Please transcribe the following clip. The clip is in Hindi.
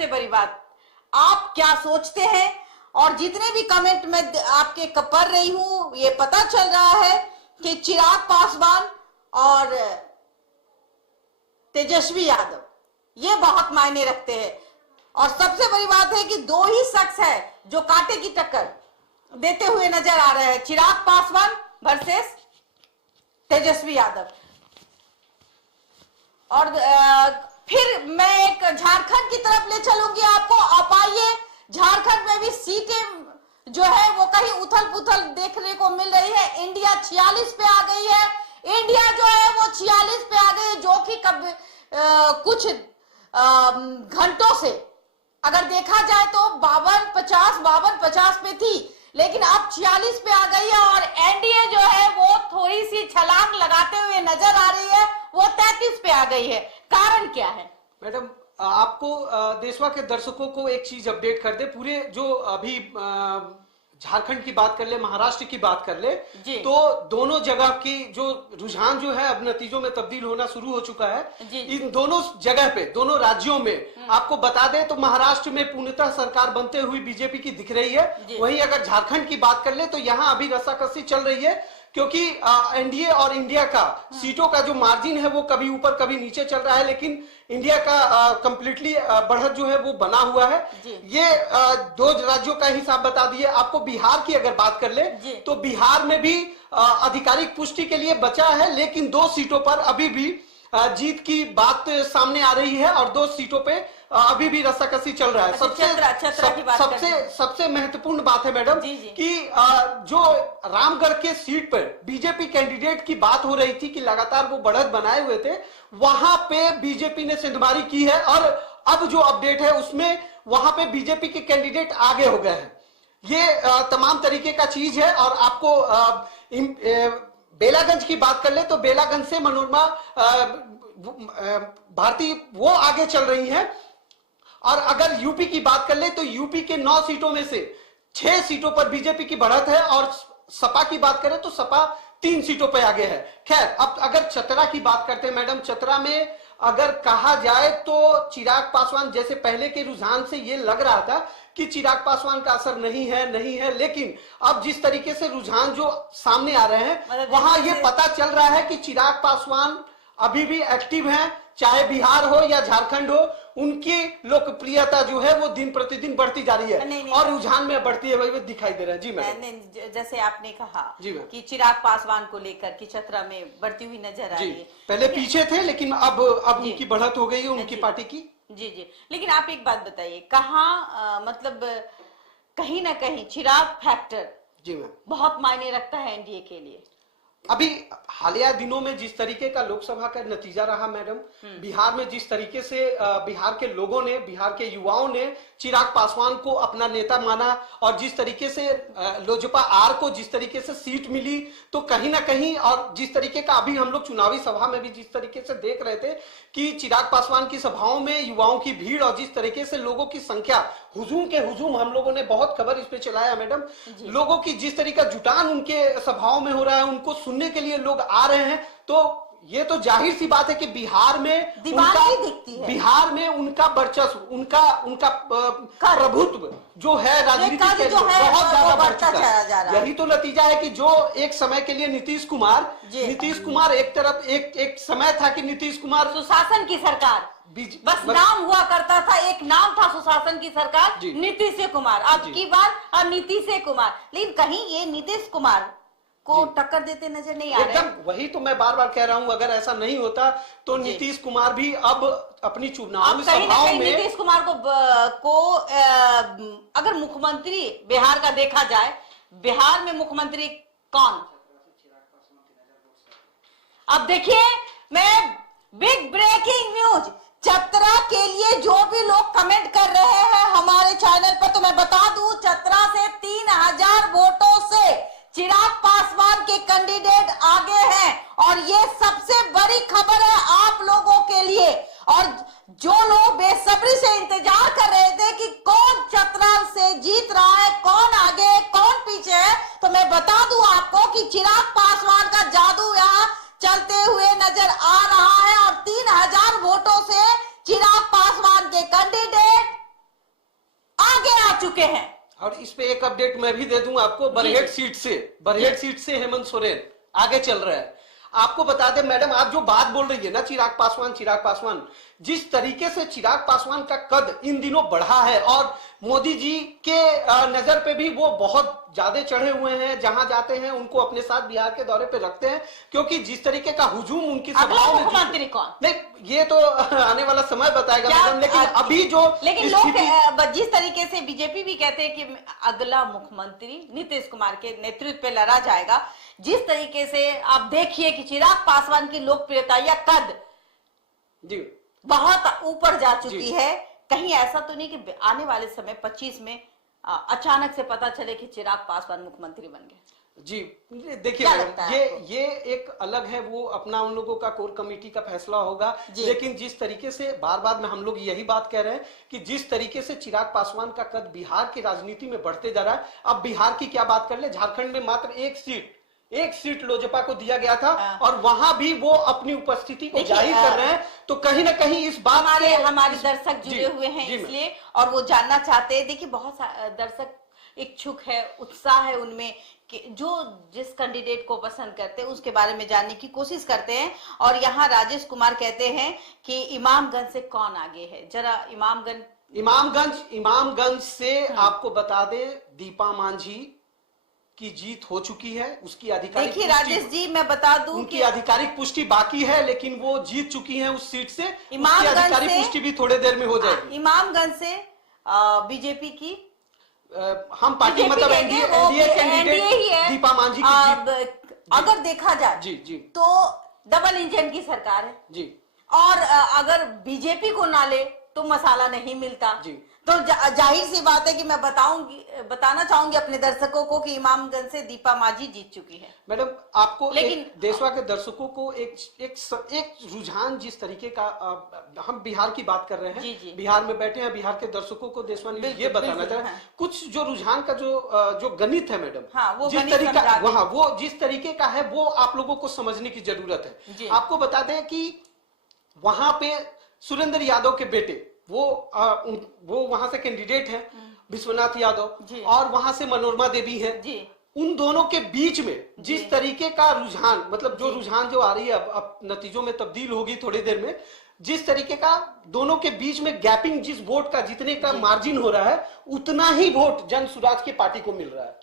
सबसे बड़ी बात, आप क्या सोचते हैं? और जितने भी कमेंट में आपके पढ़ रही हूं, ये पता चल रहा है कि चिराग पासवान और तेजस्वी यादव ये बहुत मायने रखते हैं। और सबसे बड़ी बात है कि दो ही शख्स है जो कांटे की टक्कर देते हुए नजर आ रहे हैं, चिराग पासवान वर्सेस तेजस्वी यादव। और फिर मैं एक झारखंड की तरफ ले चलूंगी आपको। आप आइए, झारखंड में भी सीटें जो है वो कहीं उथल पुथल देखने को मिल रही है। इंडिया 46 पे आ गई है, इंडिया जो है वो 46 पे आ गई है, जो कि कुछ घंटों से अगर देखा जाए तो 52-50 पे थी, लेकिन अब 46 पे आ गई है। और एनडीए जो है वो थोड़ी सी छलांग लगाते हुए नजर आ रही है, वो 33 पे आ गई है। कारण क्या है मैडम? आपको देशवा के दर्शकों को एक चीज अपडेट कर दे, पूरे जो अभी झारखंड की बात कर ले, महाराष्ट्र की बात कर ले, तो दोनों जगह की जो रुझान जो है अब नतीजों में तब्दील होना शुरू हो चुका है। इन दोनों जगह पे, दोनों राज्यों में आपको बता दें तो महाराष्ट्र में पूर्णतः सरकार बनते हुए बीजेपी की दिख रही है। वहीं अगर झारखंड की बात कर ले तो यहाँ अभी रस्साकसी चल रही है, क्योंकि एनडीए और इंडिया का सीटों का जो मार्जिन है वो कभी ऊपर कभी नीचे चल रहा है, लेकिन इंडिया का कंप्लीटली बढ़त जो है वो बना हुआ है। ये दो राज्यों का हिसाब बता दिए आपको। बिहार की अगर बात कर ले तो बिहार में भी आधिकारिक पुष्टि के लिए बचा है, लेकिन 2 सीटों पर अभी भी जीत की बात सामने आ रही है और 2 सीटों पे अभी भी रस्साकसी चल रहा है। सबसे महत्वपूर्ण बात है मैडम कि जो रामगढ़ के सीट पर बीजेपी कैंडिडेट की बात हो रही थी कि लगातार वो बढ़त बनाए हुए थे, वहां पे बीजेपी ने सिंधमारी की है। और अब जो अपडेट है उसमें वहां पे बीजेपी के कैंडिडेट आगे हो गए हैं। ये तमाम तरीके का चीज है। और आपको बेलागंज की बात कर ले तो बेलागंज से मनोरमा भारती वो आगे चल रही हैं। और अगर यूपी की बात कर ले तो यूपी के 9 सीटों में से 6 सीटों पर बीजेपी की बढ़त है। और सपा की बात करें तो सपा 3 सीटों पर आगे है। खैर, अब अगर चतरा की बात करते हैं मैडम, चतरा में अगर कहा जाए तो चिराग पासवान, जैसे पहले के रुझान से ये लग रहा था कि चिराग पासवान का असर नहीं है, लेकिन अब जिस तरीके से रुझान जो सामने आ रहे हैं वहां ये पता चल रहा है कि चिराग पासवान अभी भी एक्टिव हैं, चाहे बिहार हो या झारखंड हो। उनकी लोकप्रियता जो है वो दिन प्रतिदिन बढ़ती जा रही है और रुझान में बढ़ती है, वही दिखाई दे रहा है। जी मैडम, जैसे आपने कहा कि चिराग पासवान को लेकर कि चतरा में बढ़ती हुई नजर आ रही है। पहले पीछे थे, लेकिन अब उनकी बढ़त हो गई है उनकी पार्टी की। जी। लेकिन आप एक बात बताइए, कहाँ मतलब कहीं ना कहीं चिराग फैक्टर जी मैम बहुत मायने रखता है एनडीए के लिए। अभी हालिया दिनों में जिस तरीके का लोकसभा का नतीजा रहा मैडम, बिहार में जिस तरीके से बिहार के लोगों ने, बिहार के युवाओं ने चिराग पासवान को अपना नेता माना, और जिस तरीके से लोजपा आर को जिस तरीके से सीट मिली, तो कहीं ना कहीं, और जिस तरीके का अभी हम लोग चुनावी सभा में भी जिस तरीके से देख रहे थे कि चिराग पासवान की सभाओं में युवाओं की भीड़ और जिस तरीके से लोगों की संख्या, हुजूम के हुजूम, हम लोगों ने बहुत खबर इस पे चलाया मैडम, लोगों की जिस तरीका जुटान उनके सभाओं में हो रहा है, उनको सुनने के लिए लोग आ रहे हैं, तो ये तो जाहिर सी बात है कि बिहार में बिहार में उनका वर्चस्व, उनका प्रभुत्व जो है राजनीति के बहुत ज्यादा बढ़ चुका है। यही तो नतीजा है कि जो एक समय के लिए नीतीश कुमार एक तरफ, एक समय था कि नीतीश कुमार सुशासन की सरकार, बस नाम हुआ करता था, एक नाम था सुशासन की सरकार, नीतीश कुमार। अब की बार नीतीश कुमार, लेकिन कहीं ये नीतीश कुमार को टक्कर देते नजर नहीं आ रहे। एकदम वही तो मैं बार बार कह रहा हूं, अगर ऐसा नहीं होता तो नीतीश कुमार भी अब अपनी चुनावी सभाओं में, नीतीश कुमार को अगर मुख्यमंत्री बिहार का देखा जाए, बिहार में मुख्यमंत्री कौन? अब देखिए, मैं बिग ब्रेकिंग न्यूज, चतरा के लिए जो भी लोग कमेंट कर रहे हैं हमारे चैनल पर, तो मैं बता दूं, चतरा से 3000 वोटों से चिराग पासवान के कैंडिडेट आगे हैं। और ये सबसे बड़ी खबर है आप लोगों के लिए। और जो लोग बेसब्री से इंतजार कर रहे थे कि कौन चतरा से जीत रहा है, कौन आगे कौन पीछे है, तो मैं बता दूं आपको कि चिराग पासवान का जादू यहाँ चलते हुए नजर आ रहा है। और 3000 वोटों से चिराग पासवान के कैंडिडेट चुके हैं। और इस पे एक अपडेट मैं भी दे दूं आपको, बरहेट सीट से हेमंत सोरेन आगे चल रहा है। आपको बता दें मैडम, आप जो बात बोल रही है ना चिराग पासवान, जिस तरीके से चिराग पासवान का कद इन दिनों बढ़ा है और मोदी जी के नजर पे भी वो बहुत ज्यादा चढ़े हुए हैं, जहां जाते हैं उनको अपने साथ बिहार के दौरे पे रखते हैं, क्योंकि जिस तरीके का हुजूम उनकी सभाओं में, मुख्यमंत्री कौन, नहीं ये तो आने वाला समय बताएगा मैडम, लेकिन अभी जो लेकिन लोग जिस तरीके से बीजेपी भी कहते हैं कि अगला मुख्यमंत्री नीतीश कुमार के नेतृत्व पे लड़ा जाएगा, जिस तरीके से आप देखिए कि चिराग पासवान की लोकप्रियता या कद जी बहुत ऊपर जा चुकी है, कहीं ऐसा तो नहीं कि आने वाले समय 25 में अचानक से पता चले कि चिराग पासवान मुख्यमंत्री बन गए? जी देखिए मैडम, ये एक अलग है, वो अपना उन लोगों का कोर कमेटी का फैसला होगा, लेकिन जिस तरीके से बार बार में हम लोग यही बात कह रहे हैं कि जिस तरीके से चिराग पासवान का कद बिहार की राजनीति में बढ़ते जा रहा है, अब बिहार की क्या बात कर ले, झारखंड में मात्र एक सीट लोजपा को दिया गया था और वहां भी वो अपनी उपस्थिति को जाहिर कर रहे हैं, तो कहीं ना कहीं इस बात हमारे दर्शक जुड़े हुए हैं इसलिए, और वो जानना चाहते हैं। देखिए बहुत दर्शक इच्छुक है, उत्साह है उनमें कि जो जिस कैंडिडेट को पसंद करते हैं उसके बारे में जानने की कोशिश करते हैं। और यहाँ राजेश कुमार कहते हैं कि इमामगंज से कौन आगे है, जरा इमामगंज से आपको बता दे दीपा मांझी की जीत हो चुकी है, उसकी आधिकारिक, देखिए राजेश जी मैं बता दूं उनकी आधिकारिक पुष्टि बाकी है, लेकिन वो जीत चुकी हैं उस सीट से, इमामगंज से आधिकारिक पुष्टि भी थोड़े देर में हो जाएगी। इमामगंज से बीजेपी की हम पार्टी मतलब एनडीए कैंडिडेट दीपा मांझी की जीत, अगर देखा जाए जी तो डबल इंजन की सरकार है जी, और अगर बीजेपी को ना ले तो मसाला नहीं मिलता जी। तो जाहिर सी बात है कि मैं बताना चाहूंगी अपने दर्शकों को कि इमामगंज से दीपा मांझी जीत चुकी है। मैडम आपको, लेकिन देशवा के दर्शकों को एक रुझान जिस तरीके का, हम बिहार की बात कर रहे हैं, जी। बिहार में बैठे हैं, बिहार के दर्शकों को देशवा ने ये बताना चाहे कुछ जो रुझान का जो गणित है मैडम, वो जिस तरीका वहाँ वो जिस तरीके का है वो आप लोगों को समझने की जरूरत है। आपको बता दें कि वहां पे सुरेंद्र यादव के बेटे वो वहां से कैंडिडेट हैं, विश्वनाथ यादव, और वहां से मनोरमा देवी है। उन दोनों के बीच में जिस तरीके का रुझान, मतलब जो रुझान जो आ रही है अब नतीजों में तब्दील होगी थोड़ी देर में, जिस तरीके का दोनों के बीच में गैपिंग, जिस वोट का जितने का मार्जिन हो रहा है उतना ही वोट जन सुराज की पार्टी को मिल रहा है।